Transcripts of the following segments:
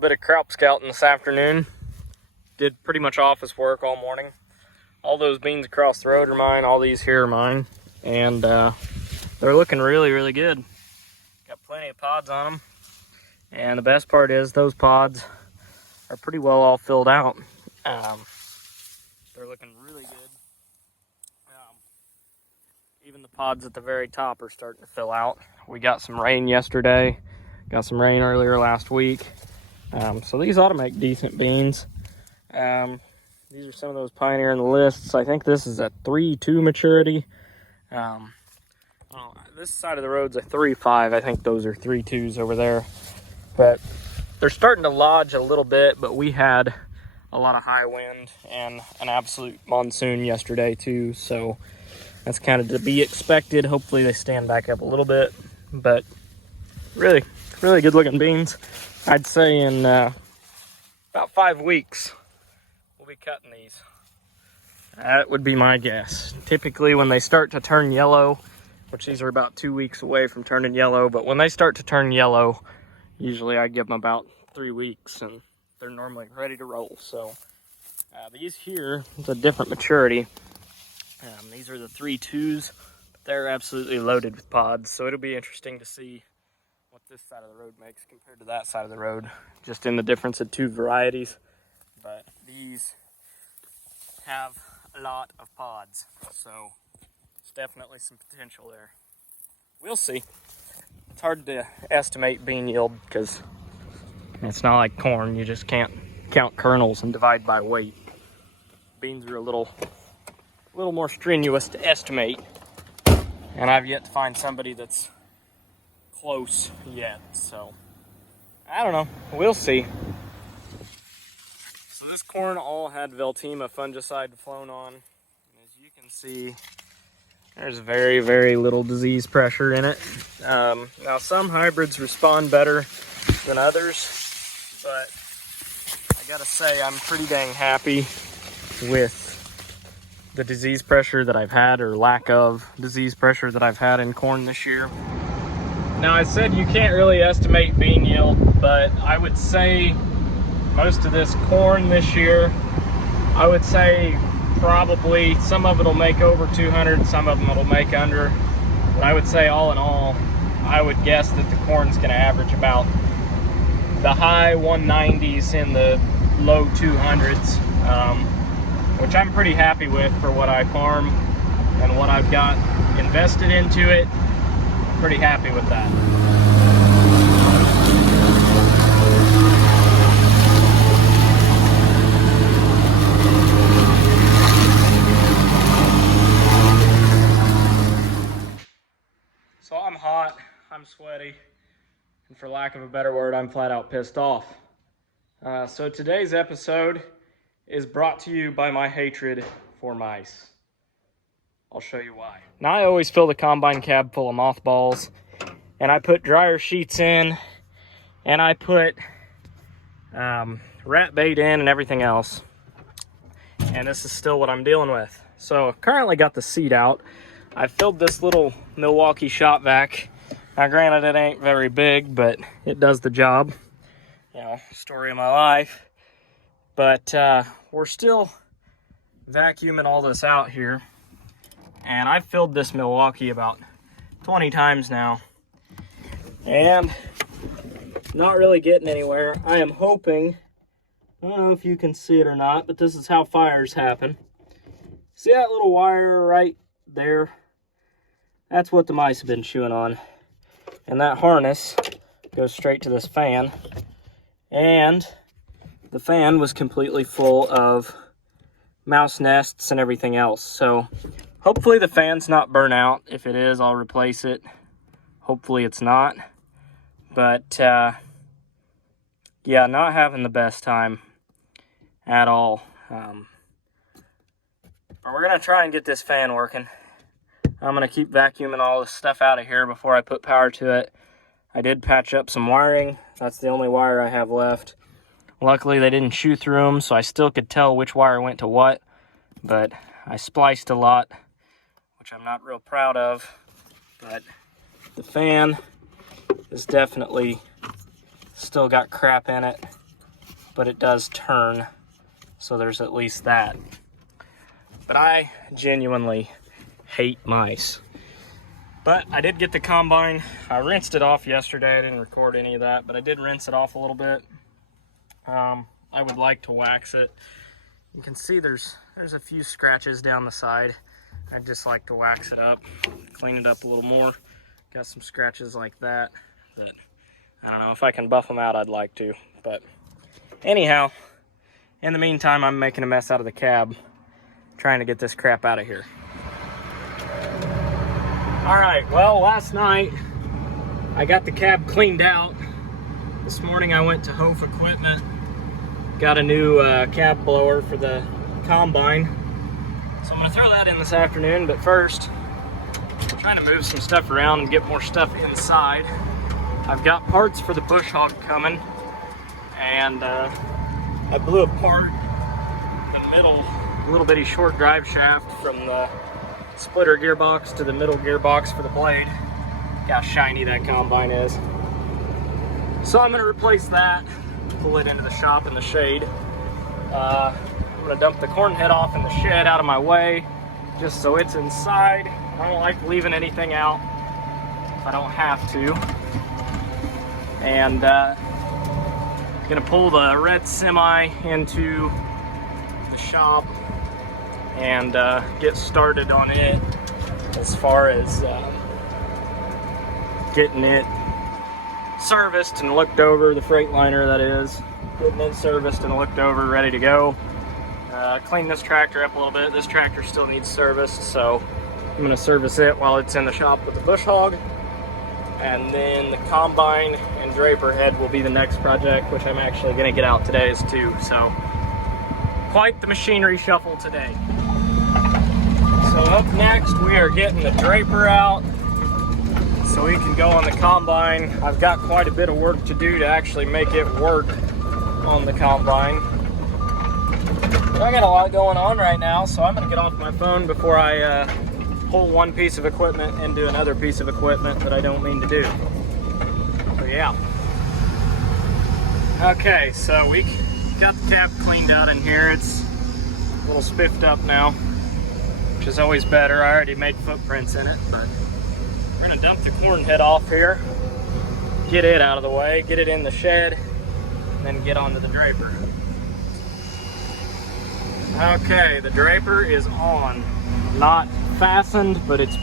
bit of crop scouting this afternoon. Did pretty much office work all morning. All those beans across the road are mine. All these here are mine. And they're looking really, really good. Got plenty of pods on them. And the best part is those pods are pretty well all filled out. They're looking really good. Even the pods at the very top are starting to fill out. We got some rain yesterday. Got some rain earlier last week. So these ought to make decent beans. These are some of those Pioneer in the lists. I think this is a 3.2 maturity. This side of the road's a 3.5. I think those are 3.2s over there. But they're starting to lodge a little bit, but we had a lot of high wind and an absolute monsoon yesterday too. So that's kind of to be expected. Hopefully they stand back up a little bit, but really, really good looking beans. I'd say in about 5 weeks, we'll be cutting these. That would be my guess. Typically when they start to turn yellow, which these are about 2 weeks away from turning yellow, but when they start to turn yellow, usually I give them about 3 weeks and they're normally ready to roll. So these here, it's a different maturity. These are the 3.2s, but they're absolutely loaded with pods, so it'll be interesting to see what this side of the road makes compared to that side of the road, just in the difference of 2 varieties. But these have a lot of pods, so there's definitely some potential there. We'll see. It's hard to estimate bean yield because it's not like corn. You just can't count kernels and divide by weight. Beans are a little more strenuous to estimate, and I've yet to find somebody that's close yet, so I don't know. We'll see. So this corn all had Veltima fungicide flown on. As you can see, there's very, very little disease pressure in it. Now some hybrids respond better than others, but I gotta say I'm pretty dang happy with the disease pressure that I've had, or lack of disease pressure that I've had in corn this year. Now I said you can't really estimate bean yield, but I would say most of this corn this year, I would say probably some of it will make over 200, some of them it'll make under. But I would say all in all, I would guess that the corn's gonna average about the high 190s in the low 200s. Which I'm pretty happy with for what I farm and what I've got invested into it. I'm pretty happy with that. So I'm hot, I'm sweaty, and for lack of a better word, I'm flat out pissed off. So today's episode is brought to you by my hatred for mice. I'll show you why. Now I always fill the combine cab full of mothballs, and I put dryer sheets in, and I put rat bait in and everything else. And this is still what I'm dealing with. So I've currently got the seat out. I filled this little Milwaukee shop vac. Now granted it ain't very big, but it does the job. You know, story of my life. But we're still vacuuming all this out here. And I've filled this Milwaukee about 20 times now. And not really getting anywhere. I am hoping, I don't know if you can see it or not, but this is how fires happen. See that little wire right there? That's what the mice have been chewing on. And that harness goes straight to this fan. And the fan was completely full of mouse nests and everything else. So hopefully the fan's not burnt out. If it is, I'll replace it. Hopefully it's not. But yeah, not having the best time at all. But we're gonna try and get this fan working. I'm gonna keep vacuuming all this stuff out of here before I put power to it. I did patch up some wiring. That's the only wire I have left. Luckily, they didn't chew through them, so I still could tell which wire went to what. But I spliced a lot, which I'm not real proud of. But the fan is definitely still got crap in it. but it does turn, so there's at least that. But I genuinely hate mice. But I did get the combine. I rinsed it off yesterday. I didn't record any of that, but I did rinse it off a little bit. I would like to wax it. You can see there's a few scratches down the side. I'd just like to wax it up, clean it up a little more. Got some scratches like that, but I don't know, if I can buff them out, I'd like to. But anyhow, in the meantime, I'm making a mess out of the cab, trying to get this crap out of here. All right, well, last night I got the cab cleaned out. This morning I went to Hove Equipment, got a new cab blower for the combine. So I'm gonna throw that in this afternoon, but first, I'm trying to move some stuff around and get more stuff inside. I've got parts for the bush hog coming, and I blew apart the middle little bitty short drive shaft from the splitter gearbox to the middle gearbox for the blade. Look how shiny that combine is. So I'm gonna replace that, pull it into the shop in the shade. I'm gonna dump the corn head off in the shed out of my way, just so it's inside. I don't like leaving anything out if I don't have to. And gonna pull the red semi into the shop and get started on it as far as getting it serviced and looked over, the Freightliner that is, getting it serviced and looked over, ready to go. Clean this tractor up a little bit. This tractor still needs serviced, so I'm gonna service it while it's in the shop with the bush hog. And then the combine and draper head will be the next project, which I'm actually gonna get out today too. So quite the machinery shuffle today. So up next, we are getting the draper out so we can go on the combine. I've got quite a bit of work to do to actually make it work on the combine. But I got a lot going on right now, so I'm gonna get off my phone before I pull one piece of equipment into another piece of equipment that I don't mean to do. So yeah. Okay, so we got the cab cleaned out in here. It's a little spiffed up now, which is always better. I already made footprints in it, but we're gonna dump the corn head off here, get it out of the way, get it in the shed, and then get onto the draper. Okay, the draper is on. Not fastened, but it's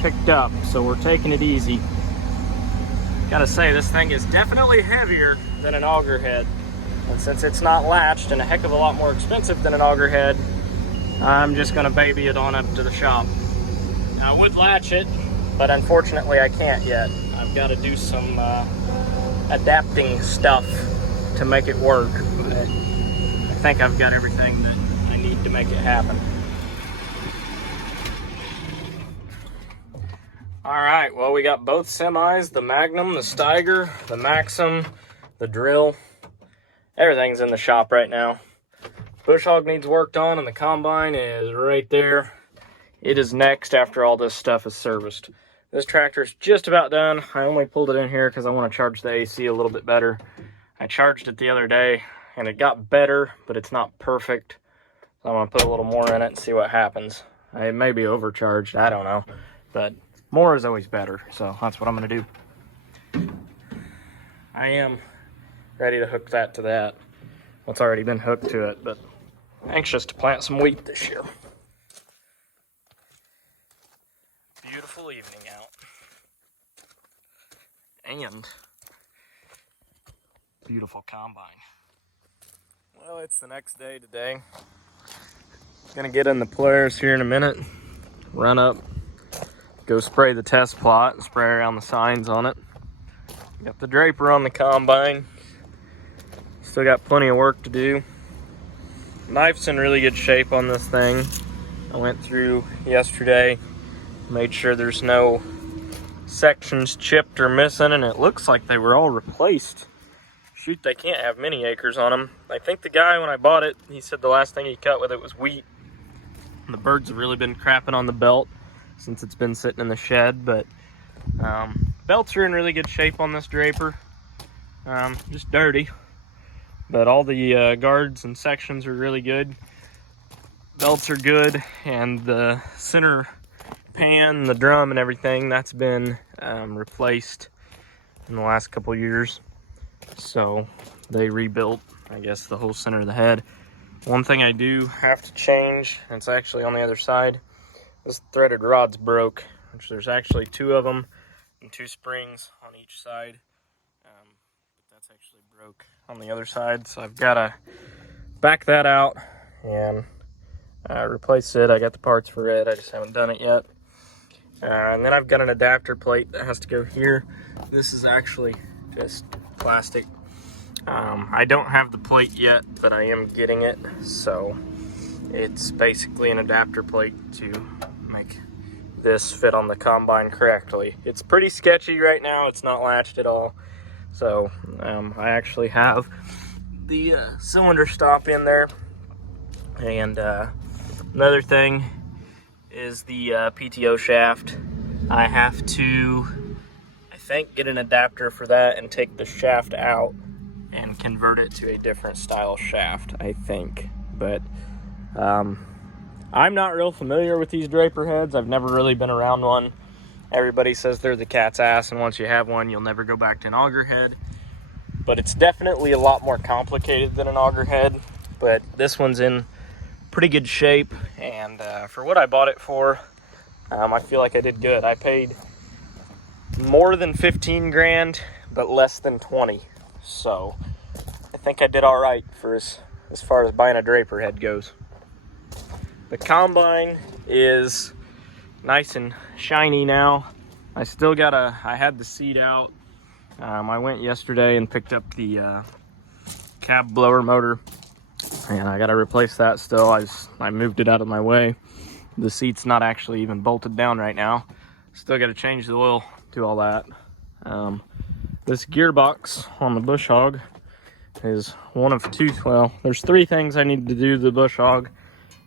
picked up, so we're taking it easy. Gotta say, this thing is definitely heavier than an auger head, and since it's not latched and a heck of a lot more expensive than an auger head, I'm just gonna baby it on up to the shop. Now, I would latch it, but unfortunately I can't yet. I've got to do some adapting stuff to make it work, but I think I've got everything that I need to make it happen. All right, well, we got both semis, the Magnum, the Steiger, the Maxim, the drill. Everything's in the shop right now. Bush hog needs worked on, and the combine is right there. It is next after all this stuff is serviced. This tractor's just about done. I only pulled it in here because I want to charge the AC a little bit better. I charged it the other day, and it got better, but it's not perfect. So I'm going to put a little more in it and see what happens. It may be overcharged, I don't know, but more is always better, so that's what I'm gonna do. I am ready to hook that to that. Well, it's already been hooked to it, but anxious to plant some wheat this year. Beautiful evening out. And beautiful combine. Well, it's the next day today. Gonna get in the Polaris here in a minute, run up, go spray the test plot, and spray around the signs on it. Got the draper on the combine. Still got plenty of work to do. Knife's in really good shape on this thing. I went through yesterday, made sure there's no sections chipped or missing, and it looks like they were all replaced. Shoot, they can't have many acres on them. I think the guy, when I bought it, he said the last thing he cut with it was wheat. And the birds have really been crapping on the belt since it's been sitting in the shed, but belts are in really good shape on this draper. Just dirty, But all the guards and sections are really good. Belts are good, and the center pan, the drum and everything, that's been replaced in the last couple years. So they rebuilt, I guess, the whole center of the head. One thing I do have to change, and it's actually on the other side, this threaded rod's broke, which there's actually 2 of them and 2 springs on each side. But that's actually broke on the other side, so I've got to back that out and replace it. I got the parts for it, I just haven't done it yet. And then I've got an adapter plate that has to go here. This is actually just plastic. I don't have the plate yet, but I am getting it. So it's basically an adapter plate to make this fit on the combine correctly. It's pretty sketchy right now. It's not latched at all. So I actually have the cylinder stop in there. And another thing is the PTO shaft. I have to, I think, get an adapter for that and take the shaft out and convert it to a different style shaft, I think. But I'm not real familiar with these draper heads. I've never really been around one. Everybody says they're the cat's ass, and once you have one, you'll never go back to an auger head. But it's definitely a lot more complicated than an auger head. But this one's in pretty good shape, and for what I bought it for, I feel like I did good. I paid more than 15 grand, but less than 20. So I think I did all right for as far as buying a draper head goes. The combine is nice and shiny now. I still got I had the seat out. I went yesterday and picked up the cab blower motor, and I got to replace that still. I moved it out of my way. The seat's not actually even bolted down right now. Still got to change the oil, do all that. This gearbox on the bush hog is one of 2, well, there's 3 things I need to do to the bush hog.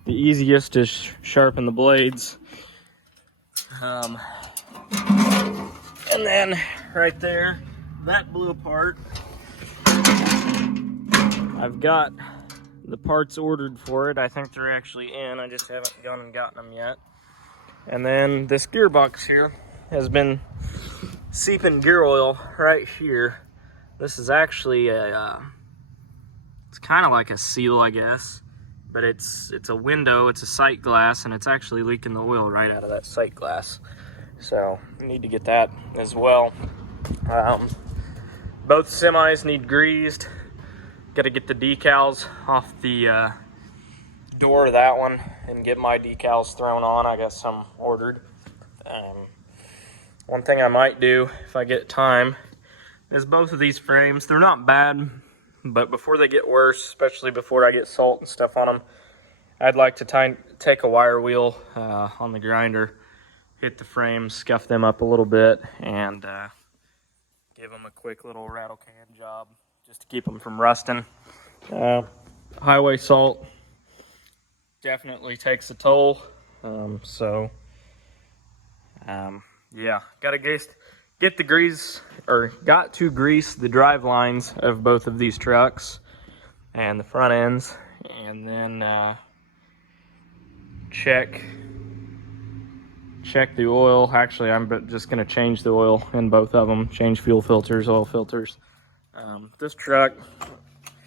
The easiest is sharpen the blades. And then right there, that blew apart. I've got the parts ordered for it. I think they're actually in. I just haven't gone and gotten them yet. And then this gearbox here has been seeping gear oil right here. This is actually a, it's kind of like a seal, I guess, but it's a window, it's a sight glass, and it's actually leaking the oil right out of that sight glass. So I need to get that as well. Both semis need greased. Got to get the decals off the door of that one and get my decals thrown on. I got some ordered. One thing I might do if I get time is both of these frames. They're not bad, but before they get worse, especially before I get salt and stuff on them, I'd like to take a wire wheel on the grinder, hit the frames, scuff them up a little bit, and give them a quick little rattle can job just to keep them from rusting. Highway salt definitely takes a toll. Yeah, got to grease the drive lines of both of these trucks and the front ends, and then check the oil. Actually, I'm just going to change the oil in both of them, change fuel filters, oil filters. This truck,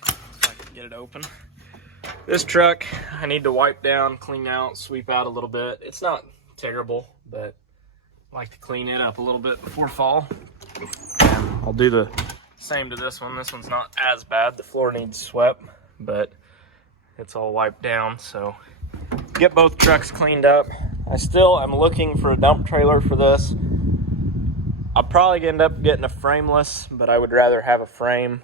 if I can get it open, this truck I need to wipe down, clean out, sweep out a little bit. It's not terrible, but I like to clean it up a little bit before fall. And I'll do the same to this one. This one's not as bad. The floor needs swept, but it's all wiped down. So get both trucks cleaned up. I'm looking for a dump trailer for this. I'll probably end up getting a frameless, but I would rather have a frame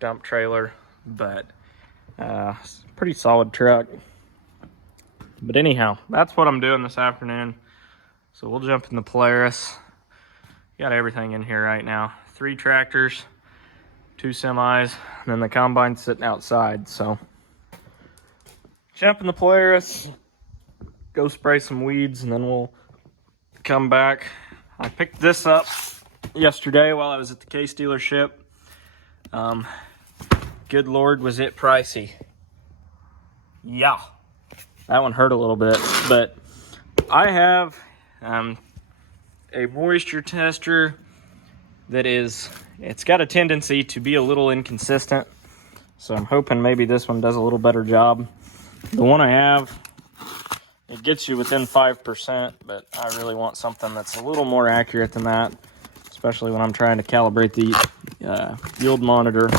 dump trailer. But it's a pretty solid truck. But anyhow, that's what I'm doing this afternoon. So we'll jump in the Polaris. Got everything in here right now. 3 tractors, 2 semis, and then the combine's sitting outside. So jump in the Polaris, go spray some weeds, and then we'll come back. I picked this up yesterday while I was at the Case dealership. good Lord, was it pricey. Yeah, that one hurt a little bit, but I have a moisture tester that it's got a tendency to be a little inconsistent. So I'm hoping maybe this one does a little better job. The one I have, it gets you within 5%, but I really want something that's a little more accurate than that, especially when I'm trying to calibrate the yield monitor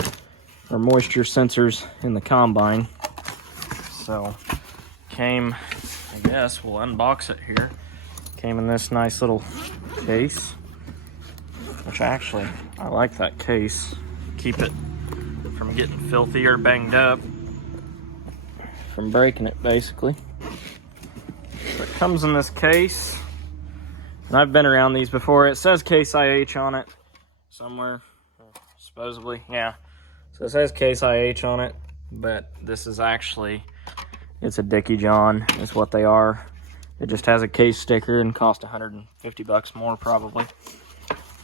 or moisture sensors in the combine. So came, I guess we'll unbox it here. Came in this nice little case, which actually, I like that case. Keep it from getting filthy or banged up, from breaking it basically. So it comes in this case, and I've been around these before. It says Case IH on it somewhere, supposedly, yeah. So it says Case IH on it, but this is actually, it's a Dickie John is what they are. It just has a case sticker and cost 150 bucks more probably.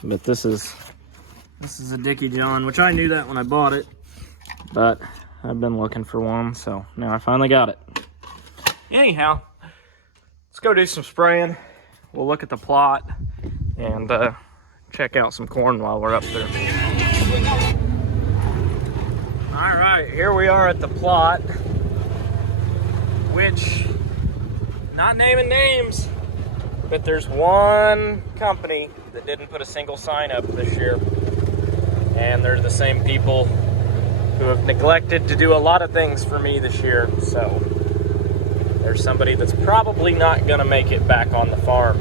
But this is a Dickie John, which I knew that when I bought it, but I've been looking for one, so now I finally got it. Anyhow, let's go do some spraying. We'll look at the plot and check out some corn while we're up there. All right, here we are at the plot, which, not naming names, but there's one company that didn't put a single sign up this year. And they're the same people who have neglected to do a lot of things for me this year. So there's somebody that's probably not gonna make it back on the farm.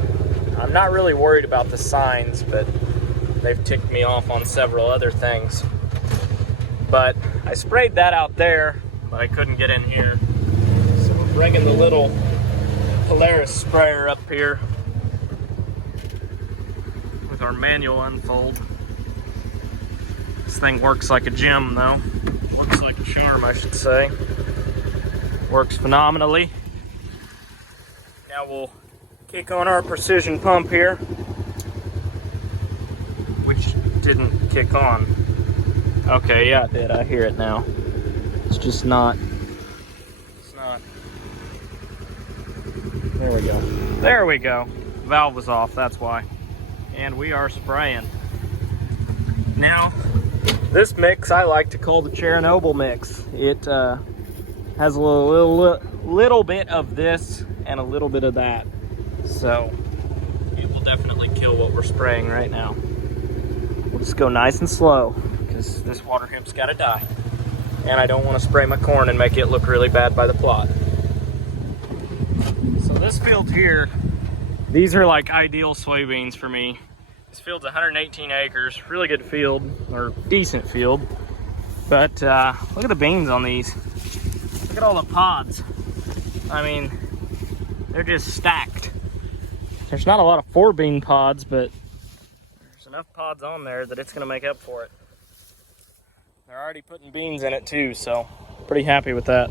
I'm not really worried about the signs, but they've ticked me off on several other things. But I sprayed that out there, but I couldn't get in here. So we're bringing the little Polaris sprayer up here with our manual unfold. This thing works like a gem though. Works like a charm, I should say. Works phenomenally. Now we'll kick on our precision pump here, which didn't kick on. Okay, yeah it did, I hear it now. It's just not, there we go. There we go. Valve was off, that's why. And we are spraying. Now, this mix I like to call the Chernobyl mix. It has a little bit of this and a little bit of that. So it will definitely kill what we're spraying right now. We'll just go nice and slow because this water hip's gotta die. And I don't want to spray my corn and make it look really bad by the plot. So this field here, these are like ideal soybeans for me. This field's 118 acres, really good field, or decent field. But look at the beans on these. Look at all the pods. I mean, they're just stacked. There's not a lot of 4-bean pods, but there's enough pods on there that it's gonna make up for it. They're already putting beans in it too, so pretty happy with that.